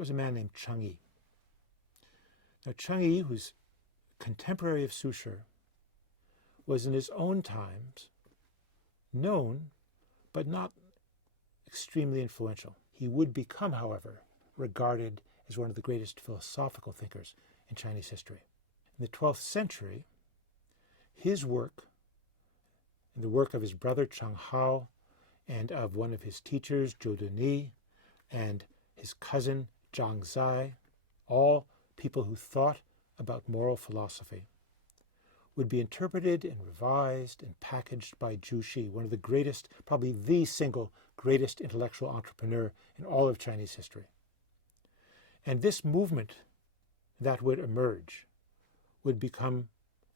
was a man named Cheng Yi. Now, Cheng Yi, who's contemporary of Su Shi, was in his own times known, but not extremely influential. He would become, however, regarded as one of the greatest philosophical thinkers in Chinese history. In the 12th century, his work, and the work of his brother Cheng Hao, and of one of his teachers, Zhou Duni, and his cousin Zhang Zai, all people who thought about moral philosophy, would be interpreted and revised and packaged by Zhu Xi, one of the greatest, probably the single greatest intellectual entrepreneur in all of Chinese history. And this movement that would emerge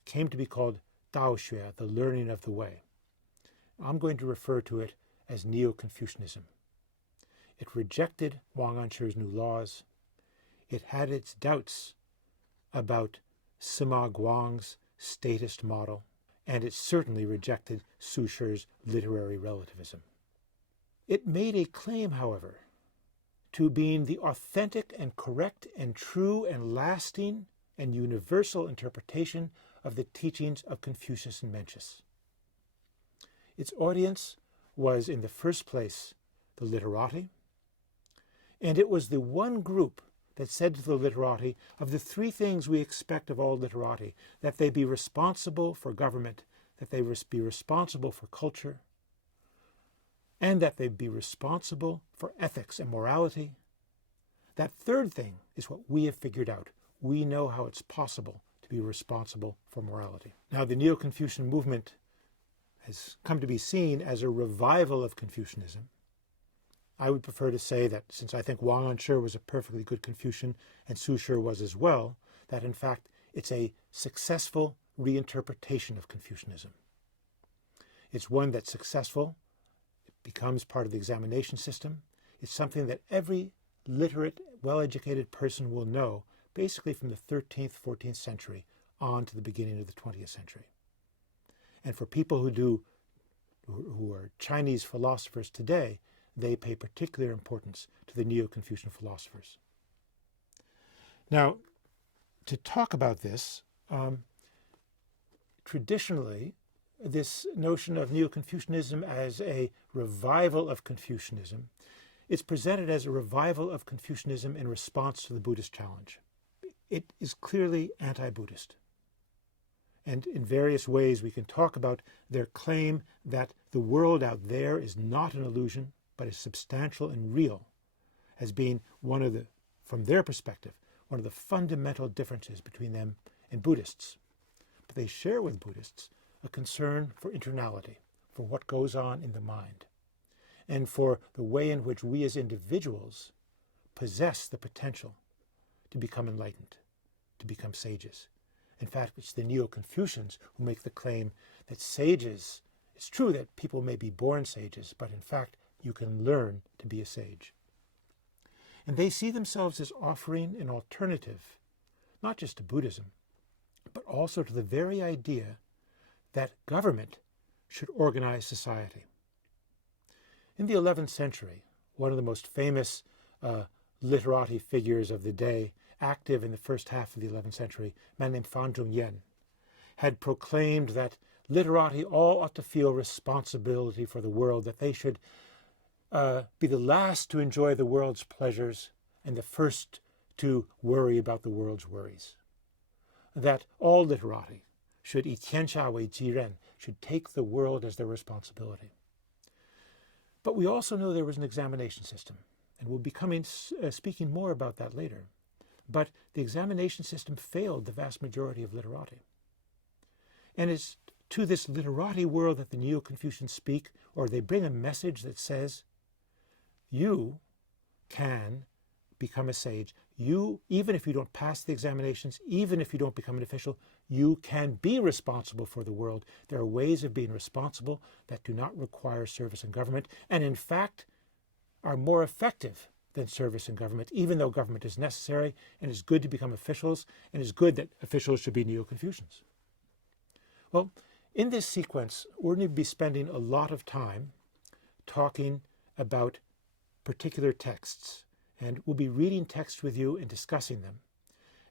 came to be called Dao Xue, the learning of the way. I'm going to refer to it as Neo-Confucianism. It rejected Wang Anzhi's new laws. It had its doubts about Sima Guang's statist model, and it certainly rejected Su Shi's literary relativism. It made a claim, however, to being the authentic and correct and true and lasting and universal interpretation of the teachings of Confucius and Mencius. Its audience was, in the first place, the literati, and it was the one group that said to the literati, of the three things we expect of all literati, that they be responsible for government, that they be responsible for culture, and that they be responsible for ethics and morality. That third thing is what we have figured out. We know how it's possible to be responsible for morality. Now, the Neo-Confucian movement has come to be seen as a revival of Confucianism. I would prefer to say that since I think Wang Anzhi was a perfectly good Confucian, and Su Shi was as well, that in fact it's a successful reinterpretation of Confucianism. It's one that's successful. It becomes part of the examination system. It's something that every literate, well-educated person will know, basically from the 13th, 14th century on to the beginning of the 20th century. And for people who are Chinese philosophers today, they pay particular importance to the Neo-Confucian philosophers. Now, to talk about this, traditionally, this notion of Neo-Confucianism as a revival of Confucianism, it's presented as a revival of Confucianism in response to the Buddhist challenge. It is clearly anti-Buddhist. And in various ways we can talk about their claim that the world out there is not an illusion, but is substantial and real, as being from their perspective, one of the fundamental differences between them and Buddhists. But they share with Buddhists a concern for internality, for what goes on in the mind, and for the way in which we as individuals possess the potential to become enlightened, to become sages. In fact, it's the Neo-Confucians who make the claim that sages, it's true that people may be born sages, but in fact, you can learn to be a sage. And they see themselves as offering an alternative, not just to Buddhism, but also to the very idea that government should organize society. In the 11th century, one of the most famous literati figures of the day, active in the first half of the 11th century, a man named Fan Zhongyan, had proclaimed that literati all ought to feel responsibility for the world, that they should be the last to enjoy the world's pleasures and the first to worry about the world's worries. That all literati should should take the world as their responsibility. But we also know there was an examination system, and we'll be speaking more about that later. But the examination system failed the vast majority of literati. And it's to this literati world that the Neo-Confucians speak, or they bring a message that says, you can become a sage. You, even if you don't pass the examinations, even if you don't become an official, you can be responsible for the world. There are ways of being responsible that do not require service in government, and in fact are more effective than service in government, even though government is necessary, and it's good to become officials, and it's good that officials should be Neo-Confucians. Well, in this sequence, we're going to be spending a lot of time talking about particular texts and we'll be reading texts with you and discussing them.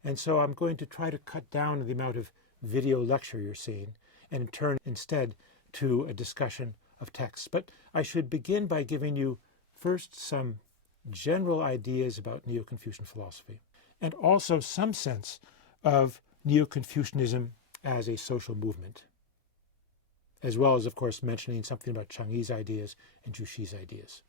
And so I'm going to try to cut down the amount of video lecture you're seeing and turn instead to a discussion of texts. But I should begin by giving you first some general ideas about Neo-Confucian philosophy, and also some sense of Neo-Confucianism as a social movement, as well as, of course, mentioning something about Changyi's ideas and Juxi's ideas.